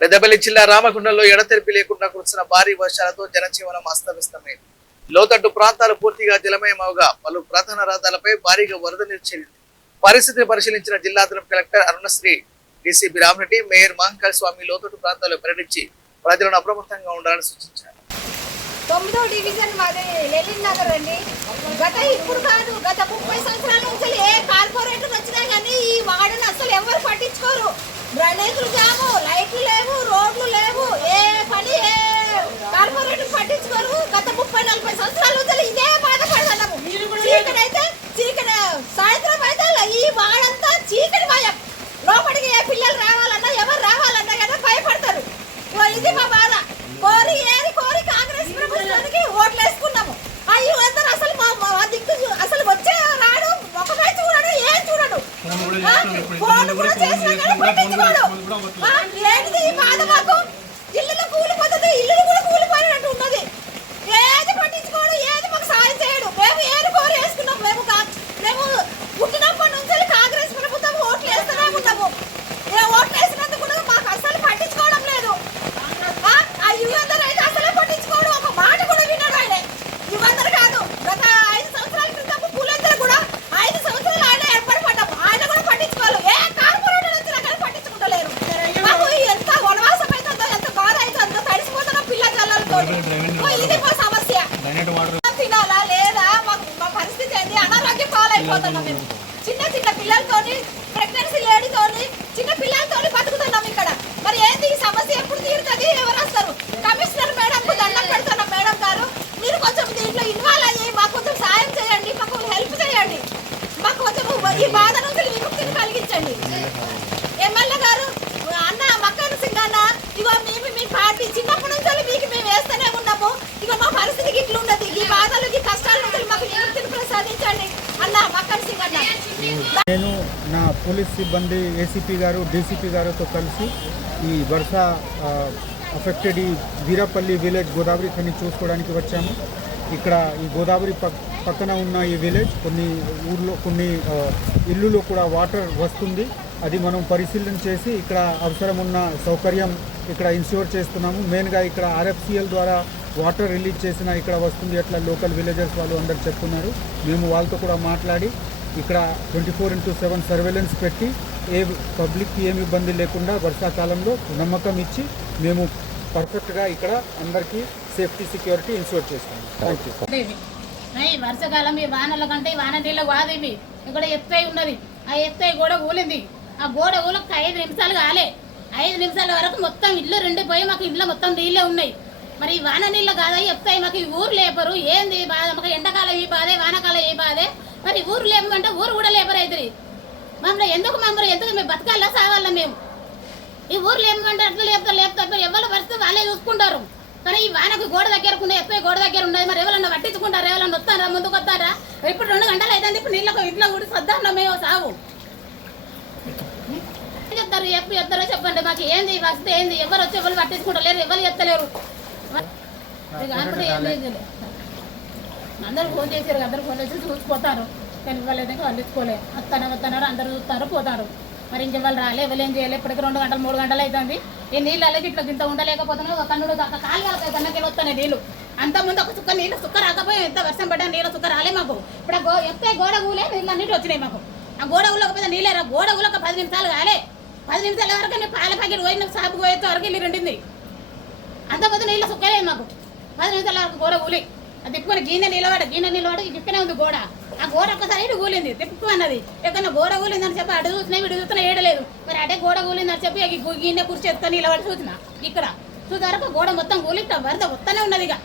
పెద్దపల్లి జిల్లా రామగుండంలో ఎడతెరిపి లేకుండా కురిసిన భారీ వర్షాలతో జనజీవనం అస్తవ్యస్తమైంది. లోతట్టు ప్రాంతాలు పూర్తిగా జలమయమవగా పలు ప్రధాన రహదారులపై భారీగా వరద నీరు చేరింది. పరిస్థితిని పరిశీలించిన జిల్లా అదనపు collector Arunasri, DCP Ramareddy, mayor Mahankala Swamy లోతట్టు ప్రాంతాల్లో పర్యటించి ప్రజలను అప్రమత్తంగా ఉండాలని సూచించారు. 9వ డివిజన్ మాది లెలిన్ నగర్ అండి. ఇప్పుడు కాదు, గత 30 సంవత్సరాల నుంచి ఏ కార్పొరేటర్ వచ్చినా కానీ ఈ వార్డును అసలు ఎవరు పట్టించుకోరు. డ్రైనేజీలు జాము, లైట్లు లేవు, రోడ్లు లేవు, ఏ పని ఏ కార్పొరేటర్ పట్టించుకోరు. గత 30-40 సంవత్సరాల నుంచి ఇదే బాధపడగలము. చీకటి సాయంత్రం అయితే ఈ వాడంతా చీకటి భయం. లోపలికి ఏ పిల్లలు రావాలన్నా ఎవరు రావాలన్నా కదా భయపడతారు. ఇది మా బాధ. కోరి కాంగ్రెస్ ప్రభుత్వానికి ఓట్లు వేసుకున్నాము. అయ్యి అందరూ అసలు మా దిక్కు అసలు వచ్చే రాడు, ఒకటే చూడడు, ఏం చూడడు. ఫోన్ కూడా చేసినా కానీ పట్టించుకోడు. ఏంటిది ఈ బాధ మాకు? ఇల్లు కూలిపోతుంది, ఇల్లు కూడా కూలిపోయినట్టు ఉన్నది. ఏది పట్టించుకోడు, ఏది మాకు సాయం చేయడు. మేము ఏది కోరి వేసుకున్నాం. మేము పుట్టినప్పటి నుంచి కాంగ్రెస్ ప్రభుత్వం ఓట్లు వేస్తూనే ఉన్నాము. ఓట్లు వేసినందుకు మాకు అసలు పట్టించుకోవడం లేదు. యువందరూ అయితే అసలే పట్టించుకోడు, ఒక మాట కూడా విన్నాడు ఆయన. యువందరూ కాదు, గత 5 సంవత్సరాల క్రితం పూలందరూ కూడా 5 సంవత్సరాలు ఆయన ఏర్పడి పడ్డాము. ఆయన కూడా పట్టించుకోవాలి. ఏ కార్పొరేటర్ వచ్చినా కానీ పట్టించుకుంటలేరు. మాకు ఎంత వనవాసం అవుతుందో, ఎంత బాధ అవుతుందో, తడిసిపోతున్న పిల్ల జల్లాలతో. ఇది మా సమస్య. తినాలా లేదా? మా పరిస్థితి ఏంటి? అనారోగ్యం పాలైపోతున్నాం మేము. చిన్న పిల్లలతోని, ప్రెగ్నెన్సీ లేడీతోని, చిన్న పిల్లలతోని బతుకుతున్నాం ఇక్కడ. మరి ఏంటి ఈ సమస్య? ఎప్పుడు తీరుతుంది? ఎవరు వస్తారు? కమిషనర్ మేడంకు దండం పెడుతున్నాం. మేడం గారు, మీరు కొంచెం దీంట్లో ఇన్వాల్వ్ అయ్యి మాకు కొంచెం సాయం చేయండి, మాకు హెల్ప్ చేయండి, మాకు కొంచెం ఈ బాధ నుంచి విముక్తిని కలిగించండి. ఎమ్మెల్యే గారు అన్న మక్కన్ సింగ్ అన్న, ఇగో మేము మీ పార్టీ చిన్నప్పటి నుంచి మీకు మేము వేస్తూనే ఉన్నాము. ఇగో మా పరిస్థితికి ఇట్లున్నది. ఈ బాధలు, ఈ కష్టాల నుంచి మాకు విముక్తిని ప్రసాదించండి అన్న మక్కన్ సింగ్ అన్న. నేను నా పోలీస్ సిబ్బంది ఏసీపీ గారు, డీసీపీ గారితో కలిసి ఈ వర్ష అఫెక్టెడ్ ఈ వీరపల్లి విలేజ్ గోదావరి ఖని చూసుకోవడానికి వచ్చాము. ఇక్కడ ఈ గోదావరి పక్కన ఉన్న ఈ విలేజ్ కొన్ని ఇల్లులో కూడా వాటర్ వస్తుంది. అది మనం పరిశీలన చేసి ఇక్కడ అవసరం ఉన్న సౌకర్యం ఇక్కడ ఇన్ష్యూర్ చేస్తున్నాము. మెయిన్గా ఇక్కడ ఆర్ఎఫ్సిఎల్ ద్వారా వాటర్ రిలీజ్ చేసిన ఇక్కడ వస్తుంది అట్లా లోకల్ విలేజర్స్ వాళ్ళు అందరు చెప్తున్నారు. మేము వాళ్ళతో కూడా మాట్లాడి ఇక్కడ 24/7 సర్వేలెన్స్ పెట్టి పబ్లిక్కి ఏమి ఇబ్బంది లేకుండా వర్షాకాలంలో నమ్మకం ఇచ్చి మేము పర్ఫెక్ట్గా ఇక్కడ అందరికీ సేఫ్టీ సెక్యూరిటీ ఇన్ష్యూర్ చేస్తాము. Thank you. వర్షాకాలం ఈ వానల కంటే ఈ వాన నీళ్ళు కాదు. ఇవి ఇక్కడ ఎత్తై ఉన్నది. ఆ ఎత్తై గోడ ఊలింది. ఆ గోడ ఊలకు 5 నిమిషాలు కాలే. 5 నిమిషాల వరకు మొత్తం ఇల్లు రెండిపోయి మాకు ఇంట్లో మొత్తం నీళ్ళే ఉన్నాయి. మరి ఈ వాన నీళ్ళు కాదా ఎత్తాయి? మాకు ఈ ఊరు లేపరు. ఏంది బాధ? మాకు ఎండాకాలం ఈ బాధే, వానాకాలం ఈ బాధే. మరి ఊరు లేపమంటే ఊరు కూడా లేపరు అవుతుంది. ఎందుకు మేము బతకాలా సావాలా? మేము ఈ ఊరు లేపమంటే అట్లా లేపుతారు. ఎవరు పరిస్థితి వాళ్ళే చూసుకుంటారు. కానీ ఈ వానకు గోడ దగ్గరకుండా ఎత్తాయి గోడ దగ్గర ఉన్నది. మరి ఎవరన్నా పట్టించుకుంటారా? ఎవరన్నా వస్తారా? ముందుకు వస్తారా? ఇప్పుడు 2 గంటలు అవుతుంది. ఇప్పుడు నీళ్ళకు ఇంట్లో కూడా సద్దాం మేము సావు చెప్తారు. ఎప్పుడు చెప్తారో చెప్పండి. మాకు ఏంది వస్తే ఏంది? ఎవరు వచ్చి ఎవరు పట్టించుకుంటలేరు, ఎవరు చెప్తలేరు. అందరూ ఫోన్ చేశారు, అందరూ ఫోన్ చేసి చూసిపోతారు. కానీ వాళ్ళు ఏదైనా అందించుకోలేదు. వస్తున్నారు, అందరూ చూస్తారు, పోతారు. మరి ఇంకెవ్వరు రాలే, ఎవరు ఏం చేయలేదు. ఇప్పటికి 2 గంటలు 3 గంటలు అవుతుంది. ఈ నీళ్ళు అలాగే ఇట్లా ఇంత ఉండలేకపోతున్నాయి. ఒక కన్నుడు కాలు కన్నకెళ్ళి వస్తున్నాయి నీళ్ళు. అంతకుముందు ఒక చుక్క నీళ్ళు సుక్క రాకపోయి ఎంత వర్షం పడ్డా నీళ్ళు సుక్క రాలే మాకు. ఇప్పుడు ఎత్తే గోడ ఊలే నీళ్ళు అన్నిటి వచ్చినాయి మాకు. ఆ గోడ ఊలకపోతే నీళ్ళే రా. గోడ ఊలక 10 నిమిషాలు కాలే. 10 నిమిషాల వరకు నేను పాల ప్యాకెట్ పోయిన షాపుకి పోయేస్తే వరకు వెళ్ళి రెండింది. అంతకుముందు నీళ్ళు సుక్కలేదు మాకు. 10 నిమిషాల వరకు గోడ ఊలి. అది తిప్పుకొని గిన్నె నిలబడి తిప్పునే ఉంది గోడ. ఆ గోడ ఒక్కసారి ఇటు కూలింది, తిప్పు అన్నది. ఎక్కడన్నా గోడ కూలిందని చెప్పి అటు చూసినా ఇటు చూస్తున్నా ఏడలేదు. మరి అటే గోడ కూలిందని చెప్పి గిన్నె కూర్చి ఎత్తుకొని నిలబడి చూసిన ఇక్కడ చూసే వరకు గోడ మొత్తం కూలి వరద వస్తూనే ఉన్నది. ఇక